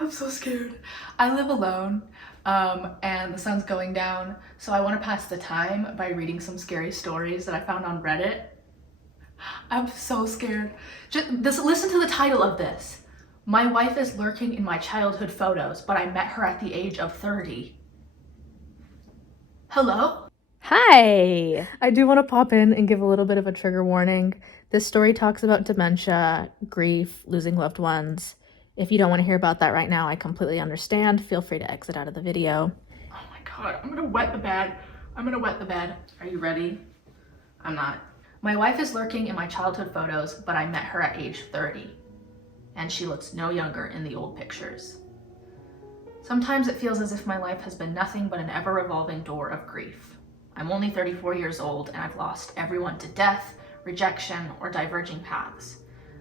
I'm so scared. I live alone, and the sun's going down, so I want to pass the time by reading some scary stories that I found on Reddit. I'm so scared. Listen to the title of this. My wife is lurking in my childhood photos, but I met her at the age of 30. Hello? Hi! I do want to pop in and give a little bit of a trigger warning. This story talks about dementia, grief, losing loved ones. If you don't want to hear about that right now, I completely understand. Feel free to exit out of the video. Oh my god, I'm gonna wet the bed. I'm gonna wet the bed. Are you ready? I'm not. My wife is lurking in my childhood photos, but I met her at age 30. And she looks no younger in the old pictures. Sometimes it feels as if my life has been nothing but an ever-revolving door of grief. I'm only 34 years old and I've lost everyone to death, rejection, or diverging paths.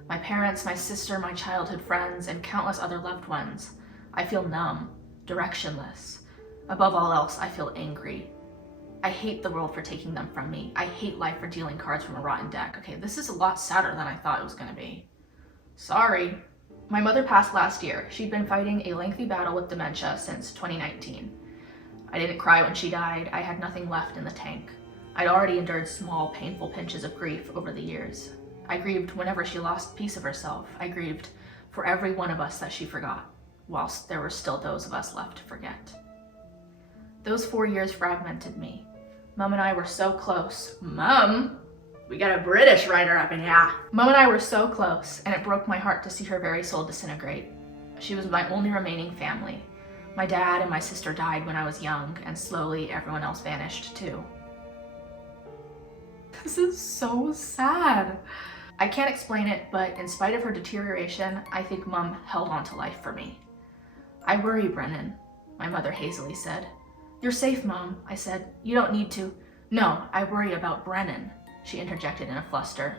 My parents, my sister, my childhood friends, and countless other loved ones. I feel numb, directionless. Above all else, I feel angry. I hate the world for taking them from me. I hate life for dealing cards from a rotten deck. Okay, this is a lot sadder than I thought it was gonna be. Sorry. My mother passed last year. She'd been fighting a lengthy battle with dementia since 2019. I didn't cry when she died. I had nothing left in the tank. I'd already endured small, painful pinches of grief over the years. I grieved whenever she lost a piece of herself. I grieved for every one of us that she forgot, whilst there were still those of us left to forget. Those 4 years fragmented me. Mum and I were so close. Mum? We got a British writer up in here. Mum and I were so close, and it broke my heart to see her very soul disintegrate. She was my only remaining family. My dad and my sister died when I was young, and slowly everyone else vanished too. This is so sad. I can't explain it, but in spite of her deterioration, I think Mum held on to life for me. I worry, Brennan, my mother hazily said. You're safe, Mom, I said. You don't need to. No, I worry about Brennan, she interjected in a fluster.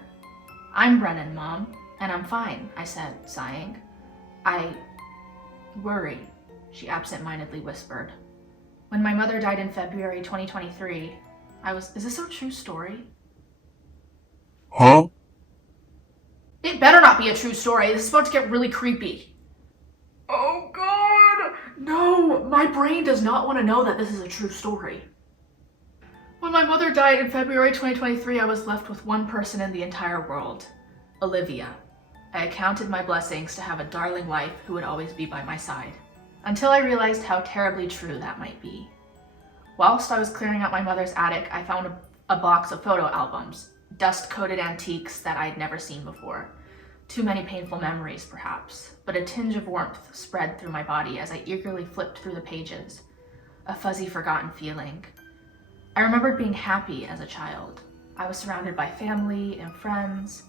I'm Brennan, Mom, and I'm fine, I said, sighing. I worry, she absent-mindedly whispered. When my mother died in February 2023, is this a true story? Huh? It better not be a true story. This is about to get really creepy. Oh god! No, my brain does not want to know that this is a true story. When my mother died in February 2023, I was left with one person in the entire world, Olivia. I counted my blessings to have a darling wife who would always be by my side, until I realized how terribly true that might be. Whilst I was clearing out my mother's attic, I found a box of photo albums, dust-coated antiques that I'd never seen before. Too many painful memories, perhaps, but a tinge of warmth spread through my body as I eagerly flipped through the pages, a fuzzy, forgotten feeling. I remembered being happy as a child. I was surrounded by family and friends.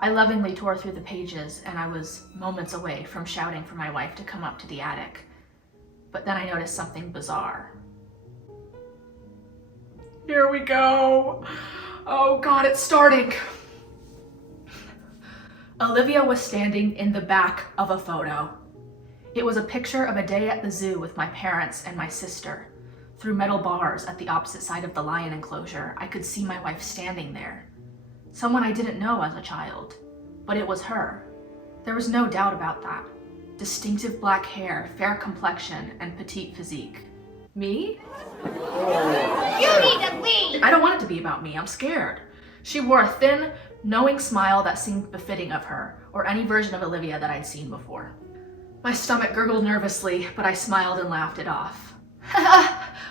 I lovingly tore through the pages, and I was moments away from shouting for my wife to come up to the attic. But then I noticed something bizarre. Here we go. Oh god, it's starting. Olivia was standing in the back of a photo. It was a picture of a day at the zoo with my parents and my sister. Through metal bars at the opposite side of the lion enclosure, I could see my wife standing there. Someone I didn't know as a child, but it was her. There was no doubt about that. Distinctive black hair, fair complexion, and petite physique. Me? You need to leave! I don't want it to be about me, I'm scared. She wore a thin, knowing smile that seemed befitting of her, or any version of Olivia that I'd seen before. My stomach gurgled nervously, but I smiled and laughed it off.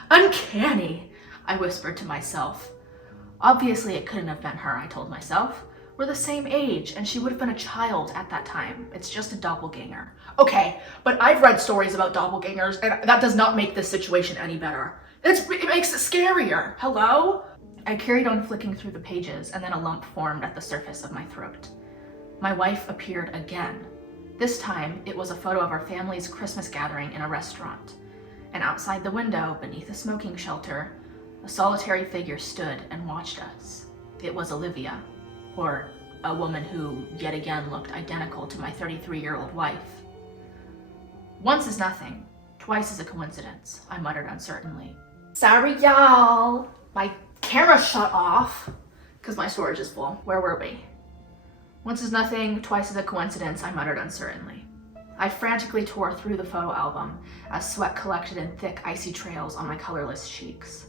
Uncanny, I whispered to myself. Obviously it couldn't have been her, I told myself. We're the same age, and she would have been a child at that time. It's just a doppelganger. Okay, but I've read stories about doppelgangers, and that does not make this situation any better. It makes it scarier. Hello? I carried on flicking through the pages, and then a lump formed at the surface of my throat. My wife appeared again. This time, it was a photo of our family's Christmas gathering in a restaurant. And outside the window, beneath a smoking shelter, a solitary figure stood and watched us. It was Olivia, or a woman who, yet again, looked identical to my 33-year-old wife. Once is nothing, twice is a coincidence, I muttered uncertainly. Sorry, y'all. My camera shut off, because my storage is full. Where were we? Once is nothing, twice is a coincidence, I muttered uncertainly. I frantically tore through the photo album as sweat collected in thick, icy trails on my colorless cheeks.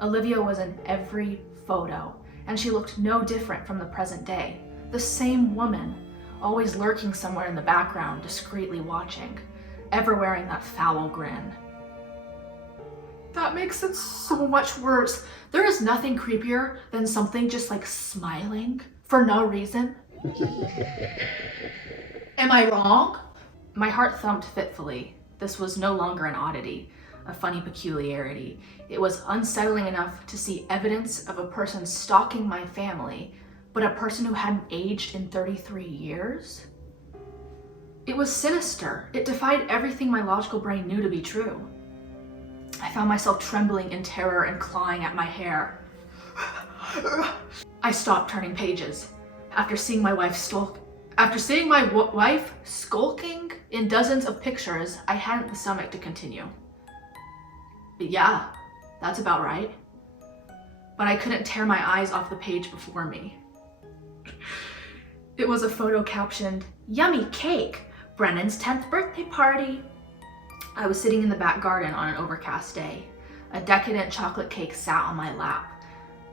Olivia was in every photo, and she looked no different from the present day. The same woman, always lurking somewhere in the background, discreetly watching, ever wearing that foul grin. That makes it so much worse. There is nothing creepier than something just like smiling for no reason. Am I wrong? My heart thumped fitfully. This was no longer an oddity, a funny peculiarity. It was unsettling enough to see evidence of a person stalking my family, but a person who hadn't aged in 33 years? It was sinister. It defied everything my logical brain knew to be true. I found myself trembling in terror and clawing at my hair. I stopped turning pages. After seeing my wife skulking in dozens of pictures, I hadn't the stomach to continue. But yeah, that's about right. But I couldn't tear my eyes off the page before me. It was a photo captioned, "Yummy cake, Brennan's 10th birthday party." I was sitting in the back garden on an overcast day. A decadent chocolate cake sat on my lap.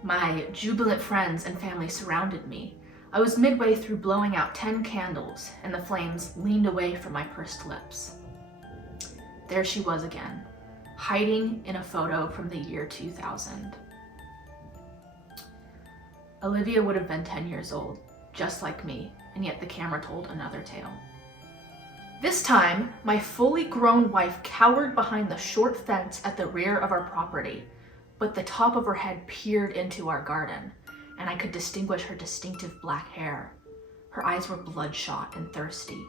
My jubilant friends and family surrounded me. I was midway through blowing out 10 candles, and the flames leaned away from my pursed lips. There she was again, hiding in a photo from the year 2000. Olivia would have been 10 years old, just like me, and yet the camera told another tale. This time, my fully grown wife cowered behind the short fence at the rear of our property, but the top of her head peered into our garden, and I could distinguish her distinctive black hair. Her eyes were bloodshot and thirsty.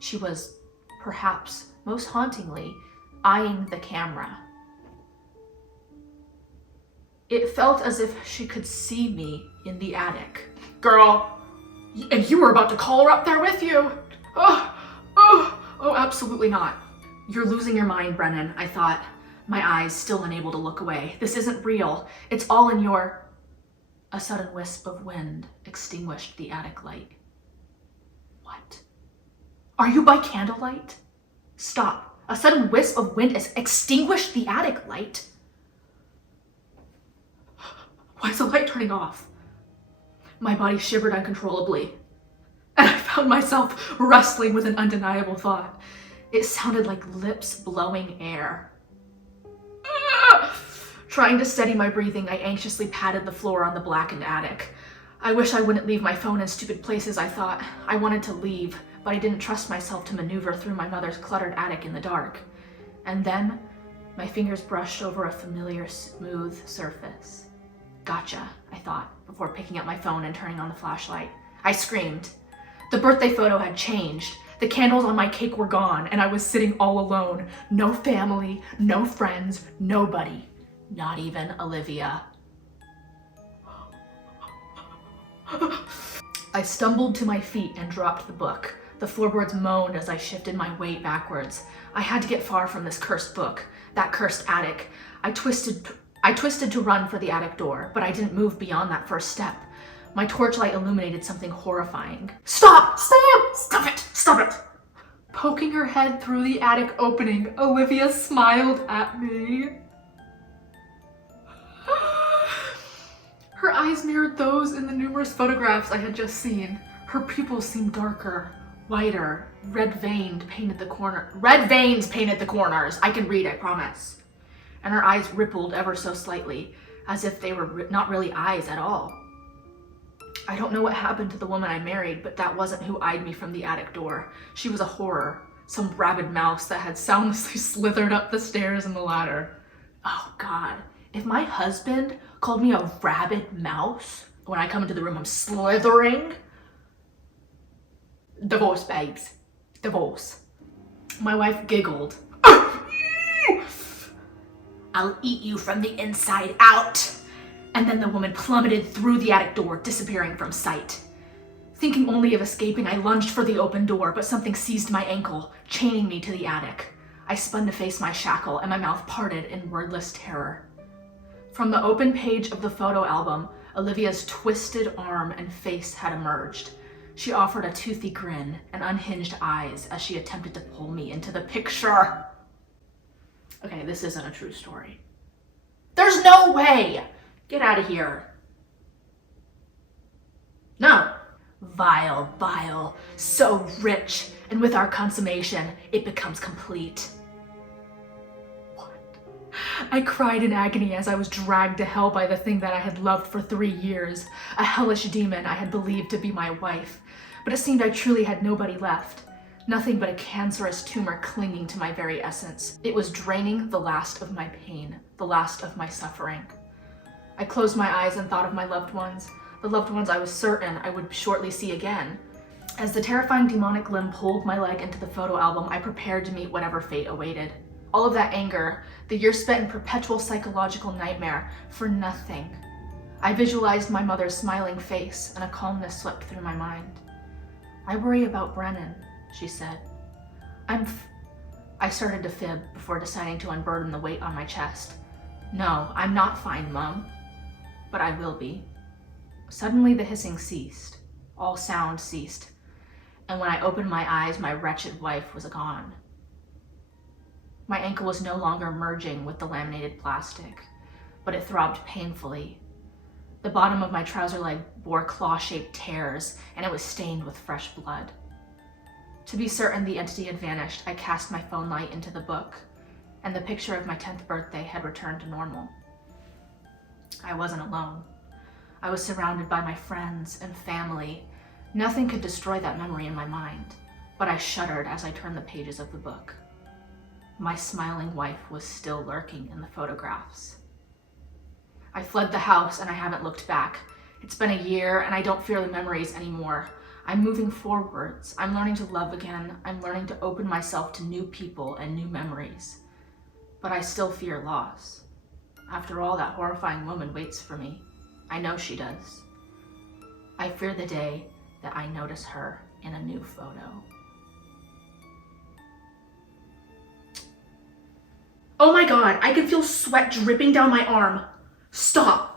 She was, perhaps most hauntingly, eyeing the camera. It felt as if she could see me in the attic. "Girl, and you were about to call her up there with you? Oh, absolutely not. You're losing your mind, Brennan," I thought, my eyes still unable to look away. "This isn't real. It's all in your..." A sudden wisp of wind extinguished the attic light. "What? Are you by candlelight? Stop. A sudden wisp of wind has extinguished the attic light? Why is the light turning off?" My body shivered uncontrollably, and I found myself wrestling with an undeniable thought. It sounded like lips blowing air. Trying to steady my breathing, I anxiously patted the floor on the blackened attic. I wish I wouldn't leave my phone in stupid places, I thought. I wanted to leave, but I didn't trust myself to maneuver through my mother's cluttered attic in the dark. And then, my fingers brushed over a familiar, smooth surface. Gotcha, I thought, before picking up my phone and turning on the flashlight. I screamed. The birthday photo had changed. The candles on my cake were gone, and I was sitting all alone. No family, no friends, nobody. Not even Olivia. I stumbled to my feet and dropped the book. The floorboards moaned as I shifted my weight backwards. I had to get far from this cursed book, that cursed attic. I twisted to run for the attic door, but I didn't move beyond that first step. My torchlight illuminated something horrifying. "Stop! Sam! Stop it! Stop it!" Poking her head through the attic opening, Olivia smiled at me. Her eyes mirrored those in the numerous photographs I had just seen. Her pupils seemed darker, whiter, red veins painted the corners. I can read, I promise. And her eyes rippled ever so slightly, as if they were not really eyes at all. I don't know what happened to the woman I married, but that wasn't who eyed me from the attic door. She was a horror, some rabid mouse that had soundlessly slithered up the stairs and the ladder. Oh God, if my husband called me a rabid mouse when I come into the room, I'm slithering. Divorce, babes. Divorce. My wife giggled. "I'll eat you from the inside out." And then the woman plummeted through the attic door, disappearing from sight. Thinking only of escaping, I lunged for the open door, but something seized my ankle, chaining me to the attic. I spun to face my shackle, and my mouth parted in wordless terror. From the open page of the photo album, Olivia's twisted arm and face had emerged. She offered a toothy grin and unhinged eyes as she attempted to pull me into the picture. Okay, this isn't a true story. There's no way! Get out of here. No. Vile, vile, so rich, and with our consummation, it becomes complete. What? I cried in agony as I was dragged to hell by the thing that I had loved for 3 years, a hellish demon I had believed to be my wife. But it seemed I truly had nobody left. Nothing but a cancerous tumor clinging to my very essence. It was draining the last of my pain, the last of my suffering. I closed my eyes and thought of my loved ones, the loved ones I was certain I would shortly see again. As the terrifying demonic limb pulled my leg into the photo album, I prepared to meet whatever fate awaited. All of that anger, the years spent in perpetual psychological nightmare, for nothing. I visualized my mother's smiling face, and a calmness swept through my mind. I worry about Brennan, she said. I started to fib before deciding to unburden the weight on my chest. No, I'm not fine, Mum. But I will be. Suddenly the hissing ceased. All sound ceased. And when I opened my eyes, my wretched wife was gone. My ankle was no longer merging with the laminated plastic, but it throbbed painfully. The bottom of my trouser leg bore claw-shaped tears, and it was stained with fresh blood. To be certain the entity had vanished, I cast my phone light into the book, and the picture of my 10th birthday had returned to normal. I wasn't alone. I was surrounded by my friends and family. Nothing could destroy that memory in my mind, but I shuddered as I turned the pages of the book. My smiling wife was still lurking in the photographs. I fled the house and I haven't looked back. It's been a year and I don't fear the memories anymore. I'm moving forwards. I'm learning to love again. I'm learning to open myself to new people and new memories. But I still fear loss. After all, that horrifying woman waits for me. I know she does. I fear the day that I notice her in a new photo. Oh my God, I can feel sweat dripping down my arm. Stop.